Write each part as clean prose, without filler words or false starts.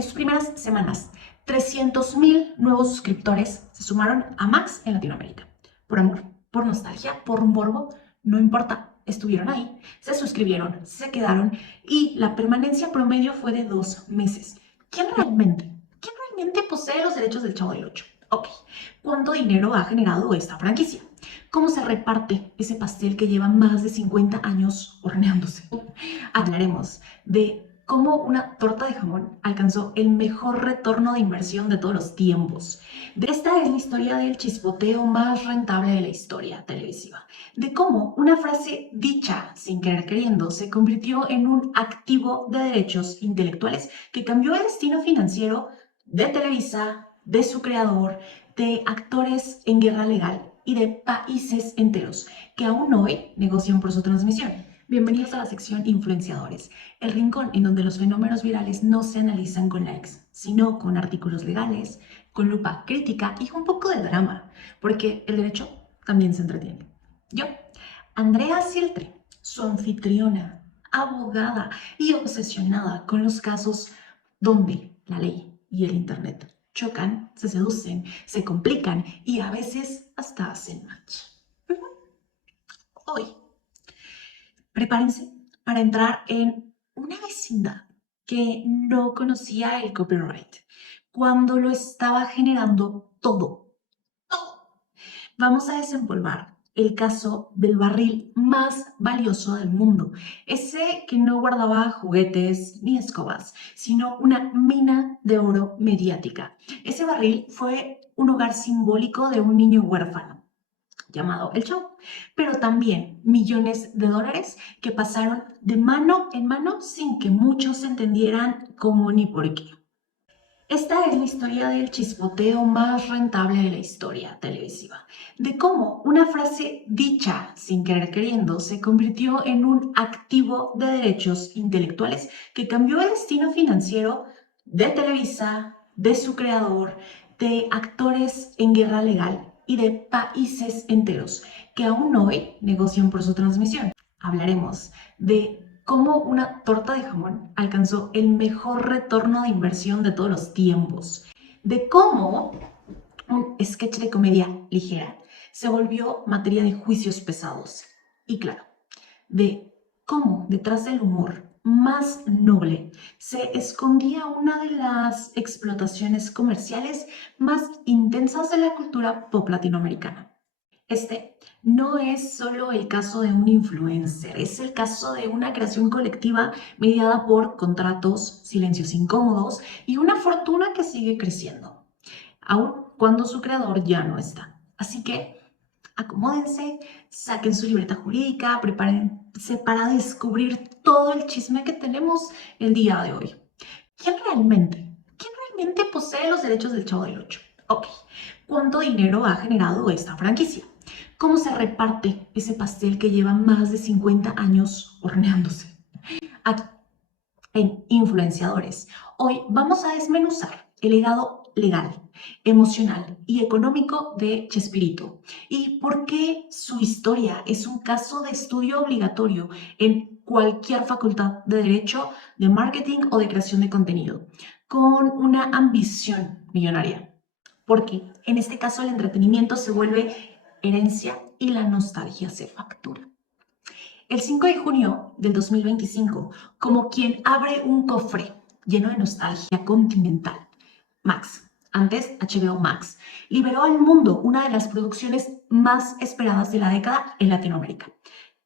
En sus primeras semanas, 300,000 nuevos suscriptores se sumaron a Max en Latinoamérica. Por amor, por nostalgia, por morbo, no importa, estuvieron ahí, se suscribieron, se quedaron y la permanencia promedio fue de 2 meses. ¿Quién realmente posee los derechos del Chavo del Ocho? Ok, ¿cuánto dinero ha generado esta franquicia? ¿Cómo se reparte ese pastel que lleva más de 50 años horneándose? Hablaremos de cómo una torta de jamón alcanzó el mejor retorno de inversión de todos los tiempos. Esta es la historia del chispoteo más rentable de la historia televisiva. De cómo una frase dicha sin querer queriendo se convirtió en un activo de derechos intelectuales que cambió el destino financiero de Televisa, de su creador, de actores en guerra legal y de países enteros que aún hoy negocian por su transmisión. Bienvenidos a la sección Influenciadores, el rincón en donde los fenómenos virales no se analizan con likes, sino con artículos legales, con lupa crítica y un poco de drama, porque el derecho también se entretiene. Yo, Andrea Siltre, su anfitriona, abogada y obsesionada con los casos donde la ley y el internet chocan, se seducen, se complican y a veces hasta hacen match. Hoy prepárense para entrar en una vecindad que no conocía el copyright cuando lo estaba generando todo. Vamos a desempolvar el caso del barril más valioso del mundo, ese que no guardaba juguetes ni escobas, sino una mina de oro mediática. Ese barril fue un hogar simbólico de un niño huérfano llamado El Chavo, pero también millones de dólares que pasaron de mano en mano sin que muchos entendieran cómo ni por qué. Esta es la historia del chispoteo más rentable de la historia televisiva, de cómo una frase dicha sin querer queriendo se convirtió en un activo de derechos intelectuales que cambió el destino financiero de Televisa, de su creador, de actores en guerra legal y de países enteros que aún hoy negocian por su transmisión. Hablaremos de cómo una torta de jamón alcanzó el mejor retorno de inversión de todos los tiempos, de cómo un sketch de comedia ligera se volvió materia de juicios pesados y claro, de cómo detrás del humor más noble se escondía una de las explotaciones comerciales más intensas de la cultura pop latinoamericana. Este no es solo el caso de un influencer, es el caso de una creación colectiva mediada por contratos, silencios incómodos y una fortuna que sigue creciendo, aun cuando su creador ya no está. Así que acomódense, saquen su libreta jurídica, prepárense para descubrir todo el chisme que tenemos el día de hoy. ¿Quién realmente posee los derechos del Chavo del Ocho? Ok, ¿cuánto dinero ha generado esta franquicia? ¿Cómo se reparte ese pastel que lleva más de 50 años horneándose? Aquí, en Influenciadores, hoy vamos a desmenuzar el legado legal, emocional y económico de Chespirito y por qué su historia es un caso de estudio obligatorio en cualquier facultad de derecho, de marketing o de creación de contenido, con una ambición millonaria. Porque en este caso el entretenimiento se vuelve herencia y la nostalgia se factura. El 5 de junio del 2025, como quien abre un cofre lleno de nostalgia continental, Max, antes HBO Max, liberó al mundo una de las producciones más esperadas de la década en Latinoamérica.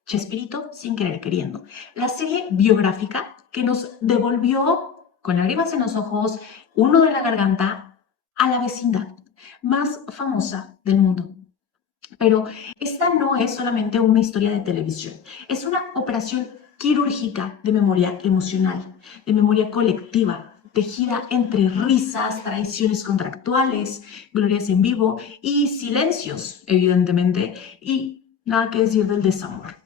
Chespirito sin querer queriendo. La serie biográfica que nos devolvió con lágrimas en los ojos, un nudo en la garganta, a la vecindad más famosa del mundo. Pero esta no es solamente una historia de televisión, es una operación quirúrgica de memoria emocional, de memoria colectiva, tejida entre risas, traiciones contractuales, glorias en vivo y silencios, evidentemente, y nada que decir del desamor.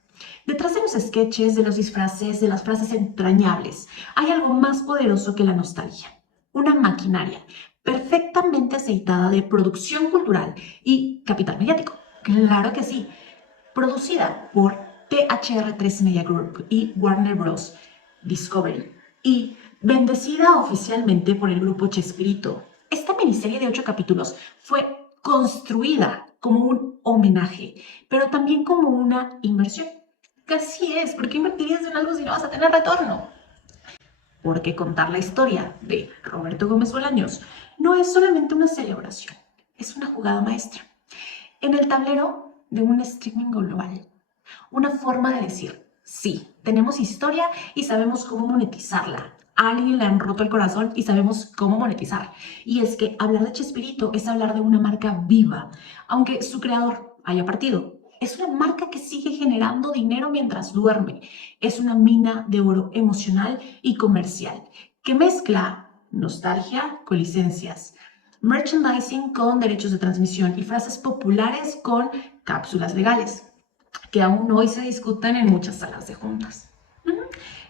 Detrás de los sketches, de los disfraces, de las frases entrañables, hay algo más poderoso que la nostalgia, una maquinaria perfectamente aceitada de producción cultural y capital mediático. Claro que sí, producida por THR3 Media Group y Warner Bros. Discovery y Bendecida oficialmente por el grupo Chespirito, esta miniserie de 8 capítulos fue construida como un homenaje, pero también como una inversión. Que así es, ¿por qué invertirías en algo si no vas a tener retorno? Porque contar la historia de Roberto Gómez Bolaños no es solamente una celebración, es una jugada maestra. En el tablero de un streaming global, una forma de decir, sí, tenemos historia y sabemos cómo monetizarla. A alguien le han roto el corazón y sabemos cómo monetizar. Y es que hablar de Chespirito es hablar de una marca viva, aunque su creador haya partido. Es una marca que sigue generando dinero mientras duerme. Es una mina de oro emocional y comercial que mezcla nostalgia con licencias, merchandising con derechos de transmisión y frases populares con cápsulas legales que aún hoy se discuten en muchas salas de juntas.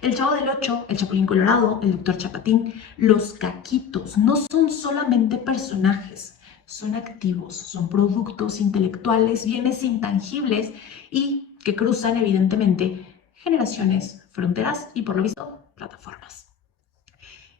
El Chavo del Ocho, el Chapulín Colorado, el Doctor Chapatín, los Caquitos no son solamente personajes, son activos, son productos intelectuales, bienes intangibles y que cruzan evidentemente generaciones, fronteras y por lo visto plataformas.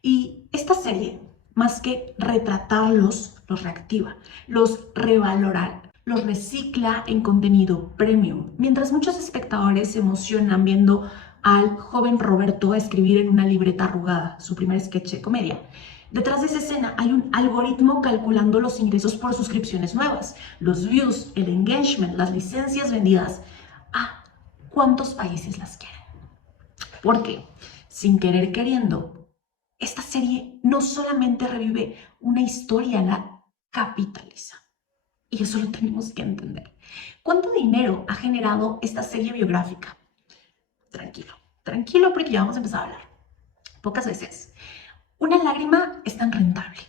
Y esta serie, más que retratarlos, los reactiva, los revalora, los recicla en contenido premium, mientras muchos espectadores se emocionan viendo al joven Roberto escribir en una libreta arrugada su primer sketch de comedia. Detrás de esa escena hay un algoritmo calculando los ingresos por suscripciones nuevas, los views, el engagement, las licencias vendidas. ¿A cuántos países las quieren? Porque, sin querer queriendo, esta serie no solamente revive una historia, la capitaliza. Y eso lo tenemos que entender. ¿Cuánto dinero ha generado esta serie biográfica? Tranquilo, tranquilo porque ya vamos a empezar a hablar. Pocas veces una lágrima es tan rentable.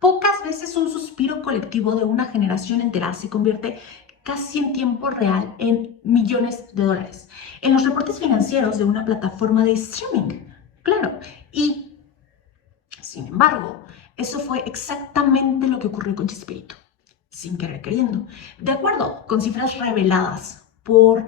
Pocas veces un suspiro colectivo de una generación entera se convierte casi en tiempo real en millones de dólares. En los reportes financieros de una plataforma de streaming. Claro, y sin embargo, eso fue exactamente lo que ocurrió con Chespirito, sin querer queriendo. De acuerdo con cifras reveladas por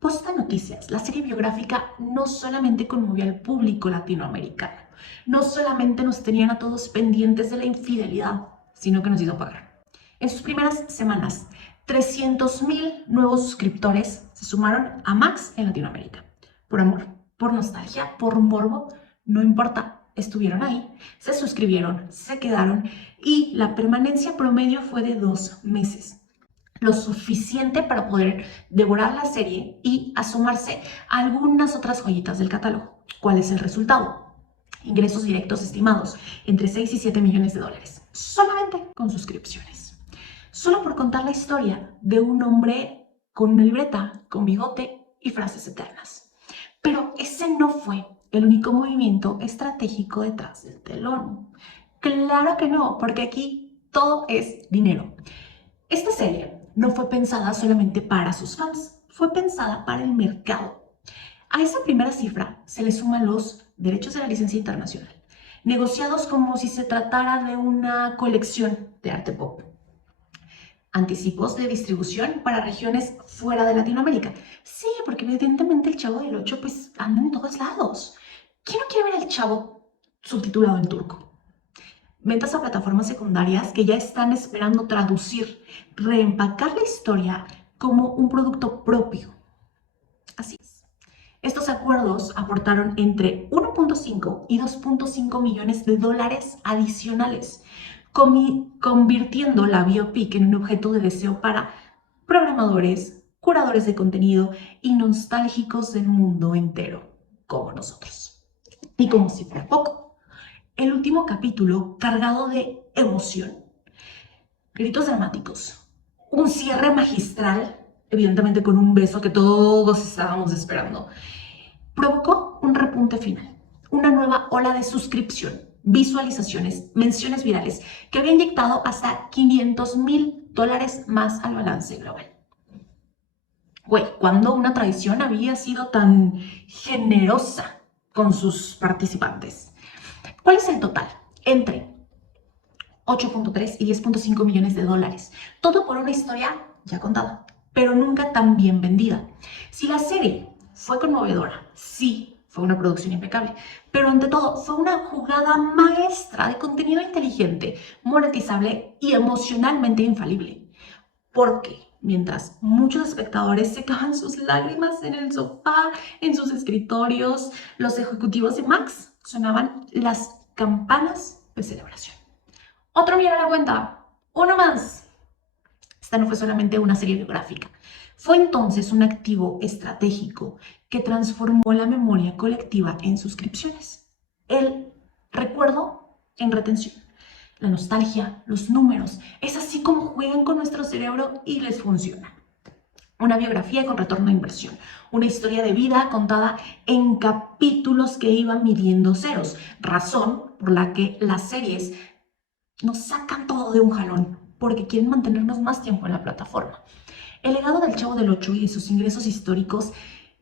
Posta Noticias, la serie biográfica no solamente conmovió al público latinoamericano, no solamente nos tenían a todos pendientes de la infidelidad, sino que nos hizo pagar. En sus primeras semanas, 300,000 nuevos suscriptores se sumaron a Max en Latinoamérica. Por amor, por nostalgia, por morbo, no importa, estuvieron ahí, se suscribieron, se quedaron y la permanencia promedio fue de 2 meses. Lo suficiente para poder devorar la serie y asomarse a algunas otras joyitas del catálogo. ¿Cuál es el resultado? Ingresos directos estimados entre 6 y 7 millones de dólares, solamente con suscripciones. Solo por contar la historia de un hombre con una libreta, con bigote y frases eternas. Pero ese no fue el único movimiento estratégico detrás del telón. Claro que no, porque aquí todo es dinero. Esta serie no fue pensada solamente para sus fans, fue pensada para el mercado. A esa primera cifra se le suman los derechos de la licencia internacional, negociados como si se tratara de una colección de arte pop. Anticipos de distribución para regiones fuera de Latinoamérica. Sí, porque evidentemente el Chavo del Ocho pues anda en todos lados. ¿Quién no quiere ver al Chavo subtitulado en turco? Ventas a plataformas secundarias que ya están esperando traducir, reempacar la historia como un producto propio. Así es. Estos acuerdos aportaron entre 1.5 y 2.5 millones de dólares adicionales, convirtiendo la biopic en un objeto de deseo para programadores, curadores de contenido y nostálgicos del mundo entero, como nosotros. Y como si fuera poco, el último capítulo cargado de emoción, gritos dramáticos, un cierre magistral, evidentemente con un beso que todos estábamos esperando, provocó un repunte final, una nueva ola de suscripción, visualizaciones, menciones virales que había inyectado hasta $500,000 más al balance global. Güey, ¿cuándo una tradición había sido tan generosa con sus participantes? ¿Cuál es el total? Entre 8.3 y 10.5 millones de dólares. Todo por una historia ya contada, pero nunca tan bien vendida. Si la serie fue conmovedora, sí, fue una producción impecable, pero ante todo fue una jugada maestra de contenido inteligente, monetizable y emocionalmente infalible. Porque mientras muchos espectadores secaban sus lágrimas en el sofá, en sus escritorios, los ejecutivos de Max sonaban las campanas de celebración. Otro millón a la cuenta, uno más. Esta no fue solamente una serie biográfica, fue entonces un activo estratégico que transformó la memoria colectiva en suscripciones, el recuerdo en retención. La nostalgia, los números, es así como juegan con nuestro cerebro y les funciona. Una biografía con retorno de inversión, una historia de vida contada en capítulos que iban midiendo ceros, razón por la que las series nos sacan todo de un jalón, porque quieren mantenernos más tiempo en la plataforma. El legado del Chavo del Ocho y sus ingresos históricos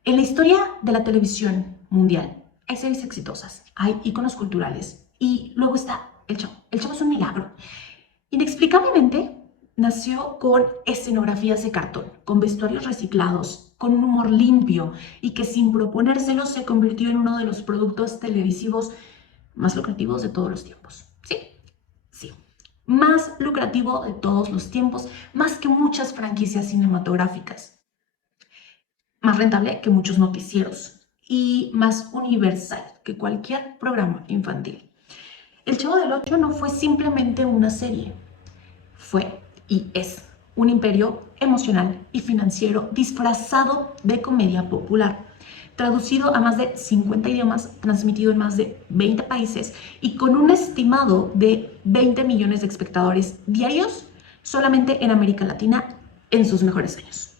en la historia de la televisión mundial. Hay series exitosas, hay íconos culturales y luego está el Chavo. El Chavo es un milagro. Inexplicablemente nació con escenografías de cartón, con vestuarios reciclados, con un humor limpio y que sin proponérselo se convirtió en uno de los productos televisivos más lucrativos de todos los tiempos. Sí, sí, más lucrativo de todos los tiempos, más que muchas franquicias cinematográficas, más rentable que muchos noticieros y más universal que cualquier programa infantil. El Chavo del Ocho no fue simplemente una serie, fue y es un imperio emocional y financiero disfrazado de comedia popular, traducido a más de 50 idiomas, transmitido en más de 20 países y con un estimado de 20 millones de espectadores diarios solamente en América Latina en sus mejores años.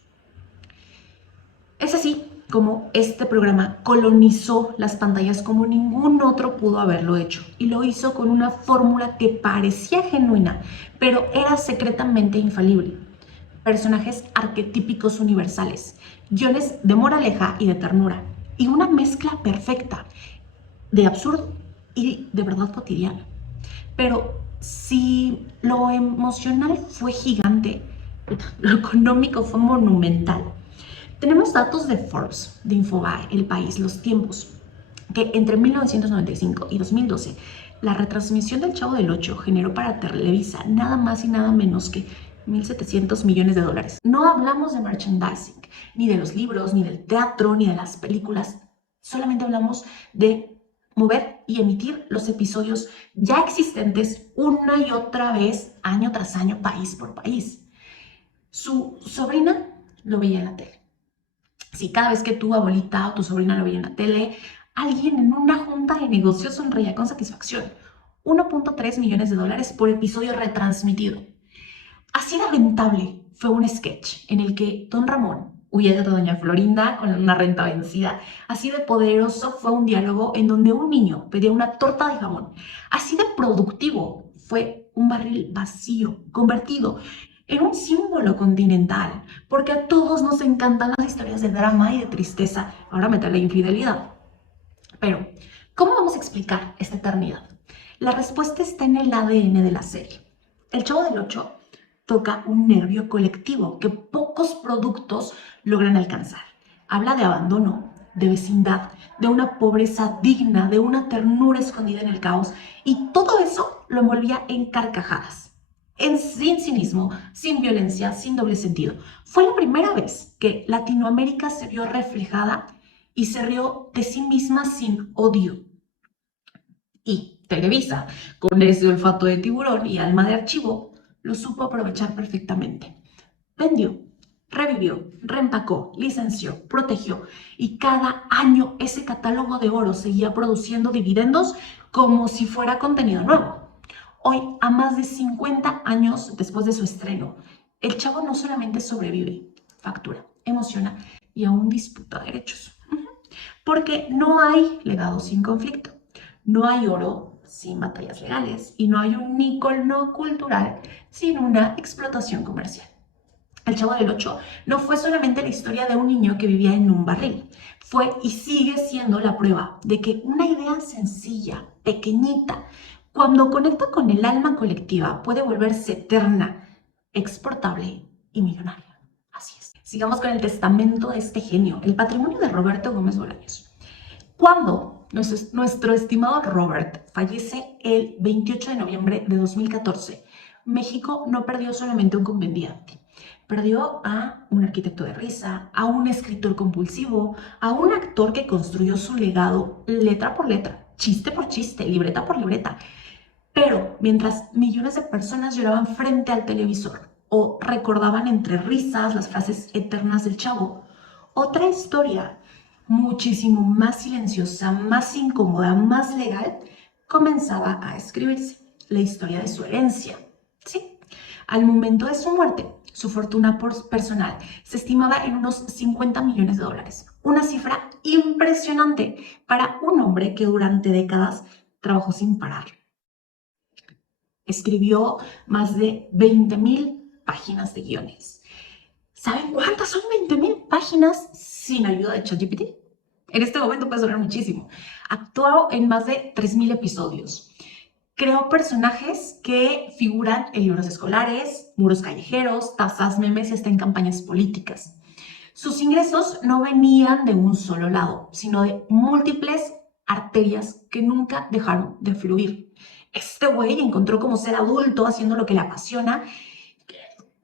Es así como este programa colonizó las pantallas como ningún otro pudo haberlo hecho, y lo hizo con una fórmula que parecía genuina, pero era secretamente infalible. Personajes arquetípicos universales, guiones de moraleja y de ternura, y una mezcla perfecta de absurdo y de verdad cotidiana. Pero si lo emocional fue gigante, lo económico fue monumental. Tenemos datos de Forbes, de Infobae, El País, Los Tiempos, que entre 1995 y 2012 la retransmisión del Chavo del Ocho generó para Televisa nada más y nada menos que 1.700 millones de dólares. No hablamos de merchandising, ni de los libros, ni del teatro, ni de las películas. Solamente hablamos de mover y emitir los episodios ya existentes una y otra vez, año tras año, país por país. Su sobrina lo veía en la tele. Si cada vez que tu abuelita o tu sobrina lo veía en la tele, alguien en una junta de negocios sonreía con satisfacción. 1.3 millones de dólares por episodio retransmitido. Así de rentable fue un sketch en el que Don Ramón huía de Doña Florinda con una renta vencida. Así de poderoso fue un diálogo en donde un niño pedía una torta de jamón. Así de productivo fue un barril vacío convertido en un símbolo continental, porque a todos nos encantan las historias de drama y de tristeza. Ahora meterle infidelidad. Pero, ¿cómo vamos a explicar esta eternidad? La respuesta está en el ADN de la serie. El Chavo del Ocho toca un nervio colectivo que pocos productos logran alcanzar. Habla de abandono, de vecindad, de una pobreza digna, de una ternura escondida en el caos, y todo eso lo envolvía en carcajadas. Sin cinismo, sin violencia, sin doble sentido. Fue la primera vez que Latinoamérica se vio reflejada y se rió de sí misma sin odio. Y Televisa, con ese olfato de tiburón y alma de archivo, lo supo aprovechar perfectamente. Vendió, revivió, reempacó, licenció, protegió, y cada año ese catálogo de oro seguía produciendo dividendos como si fuera contenido nuevo. Hoy, a más de 50 años después de su estreno, el Chavo no solamente sobrevive, factura, emociona y aún disputa derechos. Porque no hay legado sin conflicto, no hay oro sin batallas legales y no hay un icono cultural sin una explotación comercial. El Chavo del Ocho no fue solamente la historia de un niño que vivía en un barril, fue y sigue siendo la prueba de que una idea sencilla, pequeñita, cuando conecta con el alma colectiva, puede volverse eterna, exportable y millonaria. Así es. Sigamos con el testamento de este genio, el patrimonio de Roberto Gómez Bolaños. Cuando nuestro estimado Robert fallece el 28 de noviembre de 2014, México no perdió solamente un comediante, perdió a un arquitecto de risa, a un escritor compulsivo, a un actor que construyó su legado letra por letra, chiste por chiste, libreta por libreta. Pero mientras millones de personas lloraban frente al televisor o recordaban entre risas las frases eternas del Chavo, otra historia muchísimo más silenciosa, más incómoda, más legal, comenzaba a escribirse. La historia de su herencia. Sí, al momento de su muerte, su fortuna personal se estimaba en unos 50 millones de dólares. Una cifra impresionante para un hombre que durante décadas trabajó sin parar. Escribió más de 20,000 páginas de guiones. ¿Saben cuántas son 20,000 páginas sin ayuda de ChatGPT? En este momento puede sonar muchísimo. Actuó en más de 3,000 episodios. Creó personajes que figuran en libros escolares, muros callejeros, tazas, memes y hasta en campañas políticas. Sus ingresos no venían de un solo lado, sino de múltiples arterias que nunca dejaron de fluir. Este güey encontró cómo ser adulto haciendo lo que le apasiona,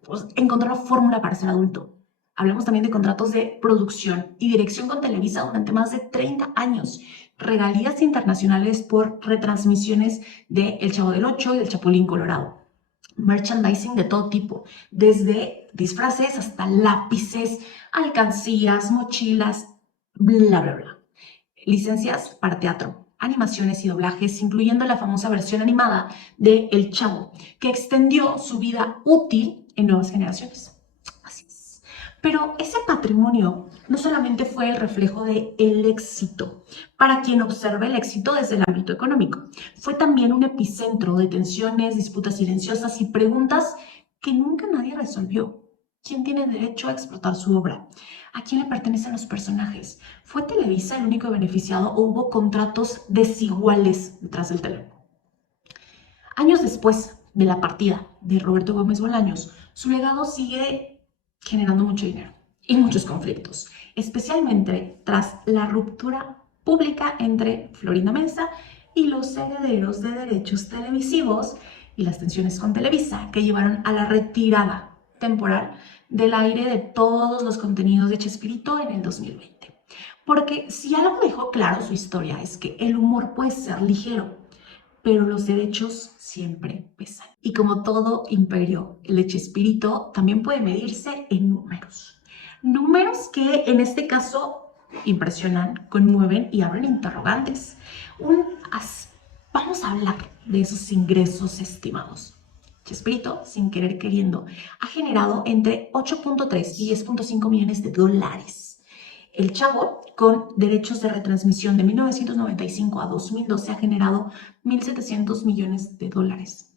pues encontró la fórmula para ser adulto. Hablamos también de contratos de producción y dirección con Televisa durante más de 30 años, regalías internacionales por retransmisiones de El Chavo del Ocho y del Chapulín Colorado, merchandising de todo tipo, desde disfraces hasta lápices, alcancías, mochilas, bla, bla, bla. Licencias para teatro, animaciones y doblajes, incluyendo la famosa versión animada de El Chavo, que extendió su vida útil en nuevas generaciones. Así es. Pero ese patrimonio no solamente fue el reflejo del éxito, para quien observa el éxito desde el ámbito económico, fue también un epicentro de tensiones, disputas silenciosas y preguntas que nunca nadie resolvió. ¿Quién tiene derecho a explotar su obra? ¿A quién le pertenecen los personajes? ¿Fue Televisa el único beneficiado o hubo contratos desiguales detrás del telón? Años después de la partida de Roberto Gómez Bolaños, su legado sigue generando mucho dinero y muchos conflictos, especialmente tras la ruptura pública entre Florinda Mesa y los herederos de derechos televisivos y las tensiones con Televisa que llevaron a la retirada temporal del aire de todos los contenidos de Chespirito en el 2020. Porque si algo dejó claro su historia es que el humor puede ser ligero, pero los derechos siempre pesan. Y como todo imperio, el Chespirito también puede medirse en números. Números que en este caso impresionan, conmueven y abren interrogantes. Vamos a hablar de esos ingresos estimados. Chespirito, sin querer queriendo, ha generado entre 8.3 y 10.5 millones de dólares. El Chavo, con derechos de retransmisión de 1995 a 2012, ha generado 1.700 millones de dólares.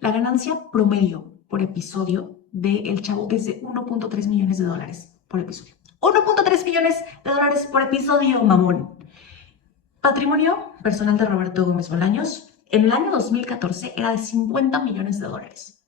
La ganancia promedio por episodio de El Chavo es de 1.3 millones de dólares por episodio. 1.3 millones de dólares por episodio, mamón. Patrimonio personal de Roberto Gómez Bolaños en el año 2014 era de 50 millones de dólares.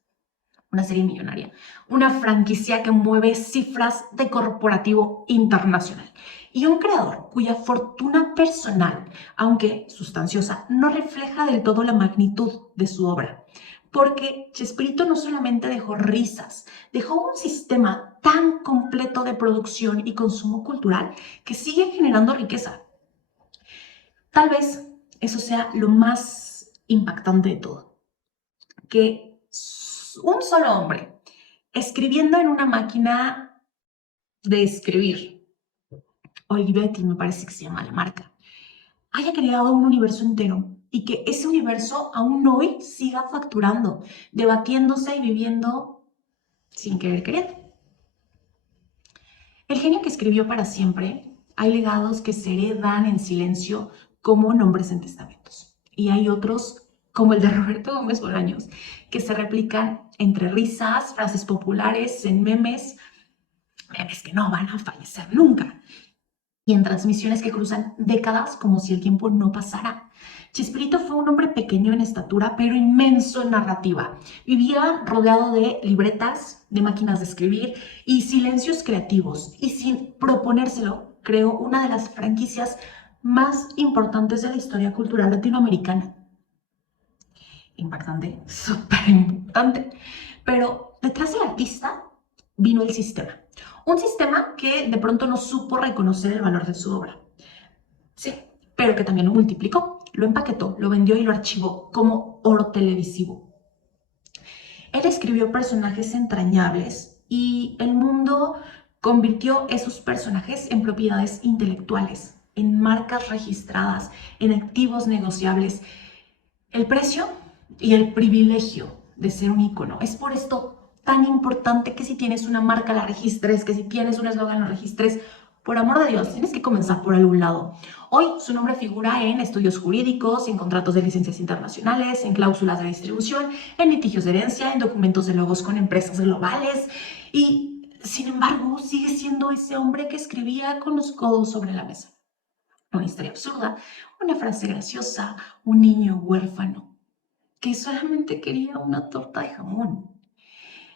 Una serie millonaria, una franquicia que mueve cifras de corporativo internacional y un creador cuya fortuna personal, aunque sustanciosa, no refleja del todo la magnitud de su obra. Porque Chespirito no solamente dejó risas, dejó un sistema tan completo de producción y consumo cultural que sigue generando riqueza. Tal vez eso sea lo más impactante de todo, que un solo hombre escribiendo en una máquina de escribir, Olivetti me parece que se llama la marca, haya creado un universo entero y que ese universo aún hoy siga facturando, debatiéndose y viviendo sin querer queriendo. El genio que escribió para siempre, hay legados que se heredan en silencio como nombres en testamentos. Y hay otros, como el de Roberto Gómez Bolaños, que se replican entre risas, frases populares, en memes que no van a fallecer nunca. Y en transmisiones que cruzan décadas como si el tiempo no pasara. Chespirito fue un hombre pequeño en estatura, pero inmenso en narrativa. Vivía rodeado de libretas, de máquinas de escribir y silencios creativos. Y sin proponérselo, creó una de las franquicias más importantes de la historia cultural latinoamericana. Impactante, súper impactante. Pero detrás del artista vino el sistema. Un sistema que de pronto no supo reconocer el valor de su obra. Sí, pero que también lo multiplicó, lo empaquetó, lo vendió y lo archivó como oro televisivo. Él escribió personajes entrañables y el mundo convirtió esos personajes en propiedades intelectuales, en marcas registradas, en activos negociables. El precio y el privilegio de ser un ícono. Es por esto tan importante que si tienes una marca la registres, que si tienes un eslogan lo registres. Por amor de Dios, tienes que comenzar por algún lado. Hoy su nombre figura en estudios jurídicos, en contratos de licencias internacionales, en cláusulas de distribución, en litigios de herencia, en documentos de logos con empresas globales y, sin embargo, sigue siendo ese hombre que escribía con los codos sobre la mesa. Una historia absurda, una frase graciosa, un niño huérfano que solamente quería una torta de jamón.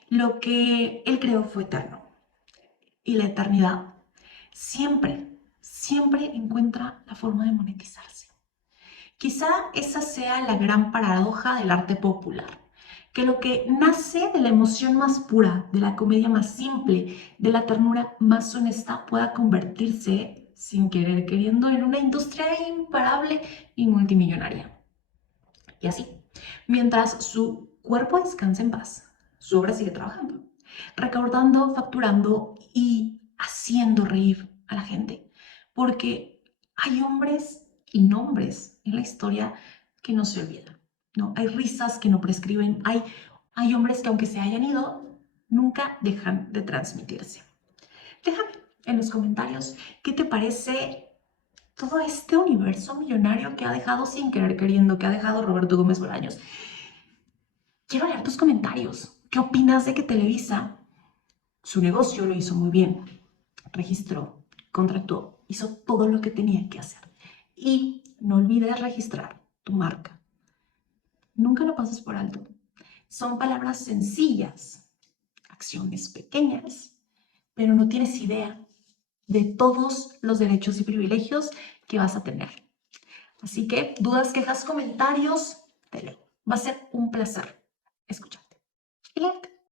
Lo que él creó fue eterno. Y la eternidad siempre encuentra la forma de monetizarse. Quizá esa sea la gran paradoja del arte popular, que lo que nace de la emoción más pura, de la comedia más simple, de la ternura más honesta, pueda convertirse, sin querer queriendo, en una industria imparable y multimillonaria. Y así, mientras su cuerpo descansa en paz, su obra sigue trabajando, recaudando, facturando y haciendo reír a la gente. Porque hay hombres y nombres en la historia que no se olvidan, ¿no? Hay risas que no prescriben, hay hombres que aunque se hayan ido, nunca dejan de transmitirse. Déjame en los comentarios qué te parece todo este universo millonario que ha dejado sin querer queriendo, que ha dejado Roberto Gómez Bolaños. Quiero leer tus comentarios. ¿Qué opinas de que Televisa, su negocio lo hizo muy bien? Registró, contrató, hizo todo lo que tenía que hacer. Y no olvides registrar tu marca. Nunca lo pases por alto. Son palabras sencillas, acciones pequeñas, pero no tienes idea de todos los derechos y privilegios que vas a tener. Así que dudas, quejas, comentarios, te leo. Va a ser un placer escucharte y leerte.